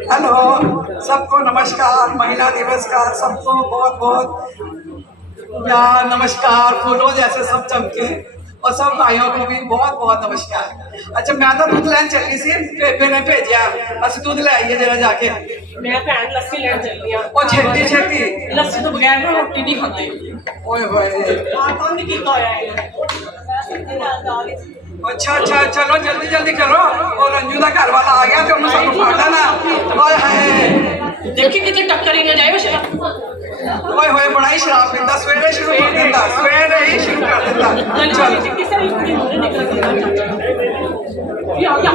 Hello सबको नमस्कार महिला दिवस का सबको बहुत बहुत या नमस्कार फूलों जैसे सब चमके और सब भाइयों को भी बहुत बहुत नमस्कार। अच्छा मैं तो दूध लैन चली सी पेपे ने भेजा अस अच्छा, दूध ले आइए जरा जाके। मैं तो भैन लस्सी लैन चली हाँ। ओ छेती छेती लस्सी तो बगैर मैं रोटी नहीं खाती। ओए होए। काम नहीं कीता होया अच्छा अच्छा चलो जल्दी जल्दी करो। और रंजू का घर वाला आ गया तो उन्हें सब फाड़ा ना ਦੇਖੀ ਕਿਤੇ ਟੱਕਰ ਹੀ ਨਾ ਜਾਏ ਵਸ਼ਾ ਓਏ ਹੋਏ ਬੜਾ ਹੀ ਸ਼ਰਾਬ ਪੀਂਦਾ ਸਵੇਰੇ ਸ਼ੁਰੂ ਕਰ ਦਿੰਦਾ ਸਵੇਰੇ ਹੀ ਸ਼ੁਰੂ ਕਰ ਦਿੰਦਾ ਚੱਲ। ਚਲ ਕਿਸੇ ਵੀ ਕੁੜੀ ਨੂੰ ਨਿਕਲ ਕੇ ਯਾ ਯਾ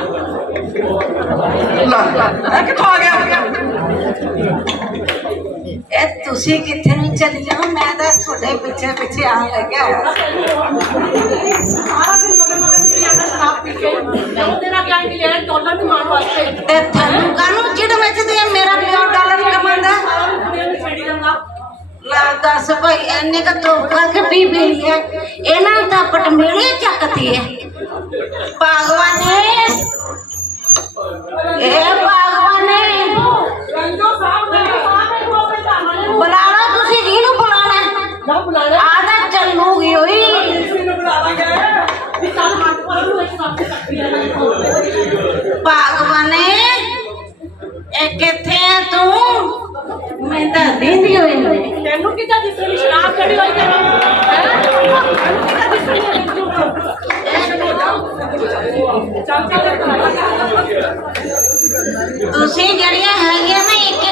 ਲਾ ਕਿੱਥੋਂ ਆ ਗਿਆ? ਇਹ ਤੁਸੀਂ ਕਿੱਥੇ ਨੂੰ ਚੱਲੀ ਜਾਓ ਮੈਂ ਤਾਂ ਤੁਹਾਡੇ ਪਿੱਛੇ ਪਿੱਛੇ ਆਣ ਲੱਗਿਆ। ਐਨੇ ਕ ਤੋਕਾ ਕੇ ਪੀ ਪੀ ਹੈ ਇਹਨਾਂ ਨੂੰ ਤਾਂ ਪਟਮੇਲੇ ਚੱਕਦੀ ਹੈ ਭਗਵਾਨੇ ਇਹ ਭਗਵਾਨੇ ਰੰਜੋ ਸਾਹਿਬ ਨੇ ਸਾਹਿਬ ਨੂੰ ਆਪਣੇ ਧਾਮਾਂ ਨੂੰ ਬੁਲਾ ನೇಂದಿಗೆ ಒಯ್ಯುತ್ತೆ ಹೆಣ್ಣುಕ್ಕಿಂತ ದಿಸ್ರಲ್ಲಿ ಆ ಕಡೆ ಒಯ್ತಾರೆ तो से जड़िया है गया मैं एक के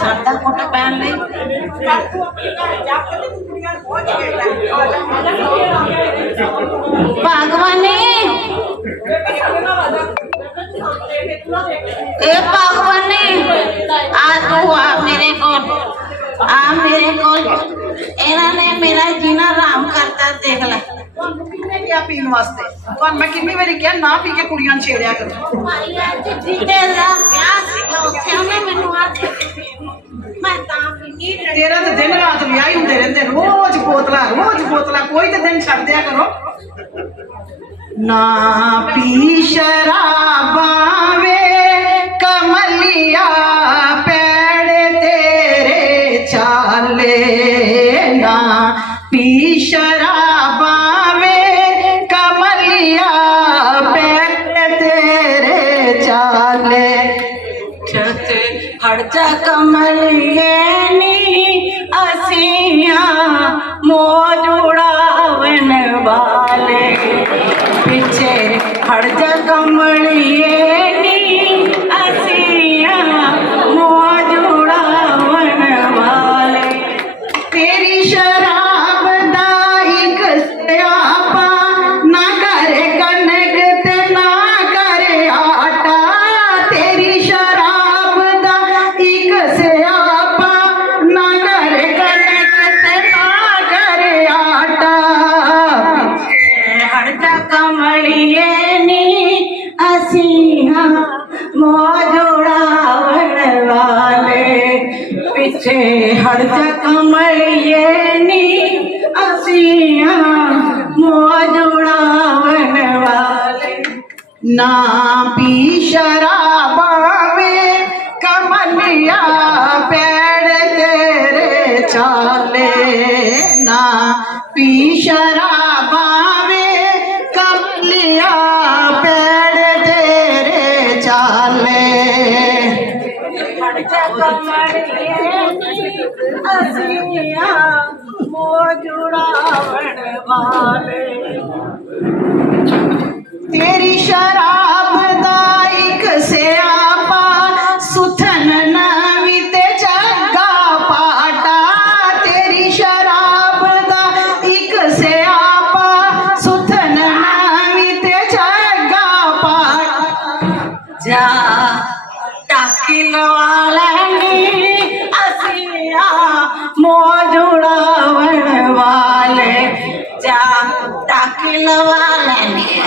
शारदा फ़ोटो पहन ली। भगवानी ए भगवानी आज तू आ मेरे को आ मेरे को इन्होंने मेरा जीना राम करता देख ला ਮੇਰੇ ਕੋਲ ਆ ਮੇਰੇ ਕੋਲ ਇਹਨਾਂ ਨੇ ਮੇਰਾ ਜੀਣਾ ਆਰਾਮ ਕਰਤਾ ਦੇਖ ਲੈ ਕਿੰਨੇ ਕਿਹਾ ਪੀਣ ਵਾਸਤੇ? ਤੁਹਾਨੂੰ ਮੈਂ ਕਿੰਨੀ ਵਾਰੀ ਕਿਹਾ ਨਾ ਪੀ ਕੇ ਕੁੜੀਆਂ ਨੂੰ ਛੇੜਿਆ ਕਰੋ। ਭਾਈ ਅੱਜ ਜੀਤੇ ਦਾ ਵਿਆਹ ਸੀਗਾ ਉੱਥੇ ਉਹਨੇ ਮੈਨੂੰ ਆ ਦੇ ਦਿੱਤੀ। ਮੈਂ ਤਾਂ ਪੀਣੀ ਤੇਰਾ ਤੇ ਦਿਨ ਰਾਤ ਵਿਆਹ ਹੀ ਹੁੰਦੇ ਰਹਿੰਦੇ ਰੋਜ਼ ਬੋਤਲਾਂ ਰੋਜ਼ ਬੋਤਲਾਂ ਕੋਈ ਤੇ ਦਿਨ ਛੱਡ ਦਿਆ ਕਰੋ। ਨਾ ਪੀ ਸ਼ਰਾਬਾਂ ਵੇ कमल असिया मोजुड़ावन वाले पीछे हर जगमलिए पीछे हर जगह मैयनी असिया मुआ जुड़ावन वाले। ना पी शराबा में कमलिया पेड़ तेरे चाले। ना पी शराब हसिया मोजुड़ावण तेरी शराब दाइक से आपा, सुथन नवित जगा पाटा। तेरी शराब दाइक से आपा, सुथन नवित जगा पाटा। जा डालेंगी हसिया मोजुड़ावन वाले। जा तकलवा लेंगे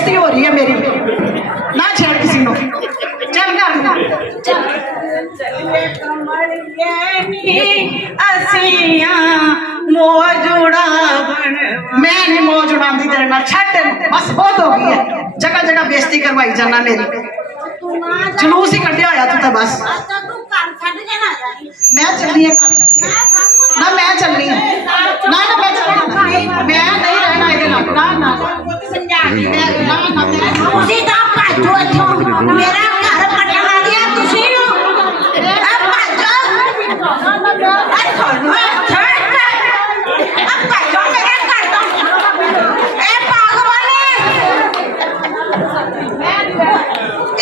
बेइज्जती हो रही है मेरी। ना छेड़ किसी को। चल कर मैं नहीं मौज उड़ाती तेरे बस बहुत हो गई है। जगह जगह बेइज्जती करवाई जाना मेरी। जलूस ही कटिया होया तू तो बस। मैं चलनी है घर ना मैं चलनी है। ना ना मैं चलना। मैं नहीं रहना ना ना। मैं ਤੁਸੀਂ ਤਾਂ ਭਾਜੋ ਇੱਥੋਂ ਮੇਰਾ ਘਰ ਪੱਟਣ ਵਾਲੀ ਆ ਤੁਸੀਂ ਨੂੰ ਆ ਭਾਜੋ ਆ ਤੁਹਾਨੂੰ ਛੱਡ ਆ ਭਾਜੋ ਮੇਰੇ ਘਰ ਤੋਂ ਇਹ ਪਾਗਵਾਨੇ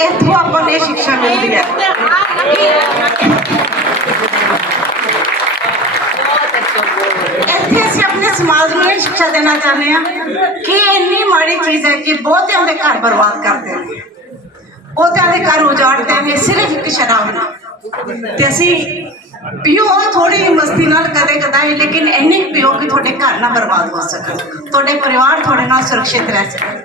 ਇੱਥੋਂ ਆਪਾਂ ਨੂੰ ਇਹ ਸਿੱਖਿਆ ਮਿਲਦੀ ਹੈ ਇੱਥੇ ਅਸੀਂ ਆਪਣੇ ਸਮਾਜ ਨੂੰ ਇਹ ਸਿੱਖਿਆ ਦੇਣਾ ਚਾਹੁੰਦੇ ਆ ਕਿ ਇੰਨੀ ਮਾੜੀ ਚੀਜ਼ ਹੈ ਕਿ ਬਹੁਤਿਆਂ ਦੇ ਘਰ ਬਰਬਾਦ ਕਰ ਦਿੰਦੇ ਬਹੁਤਿਆਂ ਦੇ ਘਰ ਉਜਾੜਦੇ ਨੇ ਸਿਰਫ ਇੱਕ ਸ਼ਰਾਬ ਨਾਲ। ਤੇ ਅਸੀਂ ਪੀਓ ਥੋੜੀ ਮਸਤੀ ਨਾਲ ਕਦੇ ਕਦਾਈ ਲੇਕਿਨ ਇੰਨੀ ਪੀਓ ਕਿ ਤੁਹਾਡੇ ਘਰ ਨਾ ਬਰਬਾਦ ਹੋ ਸਕਣ। ਤੁਹਾਡੇ ਪਰਿਵਾਰ ਤੁਹਾਡੇ ਨਾਲ ਸੁਰੱਖਿਅਤ ਰਹਿ ਸਕਣ।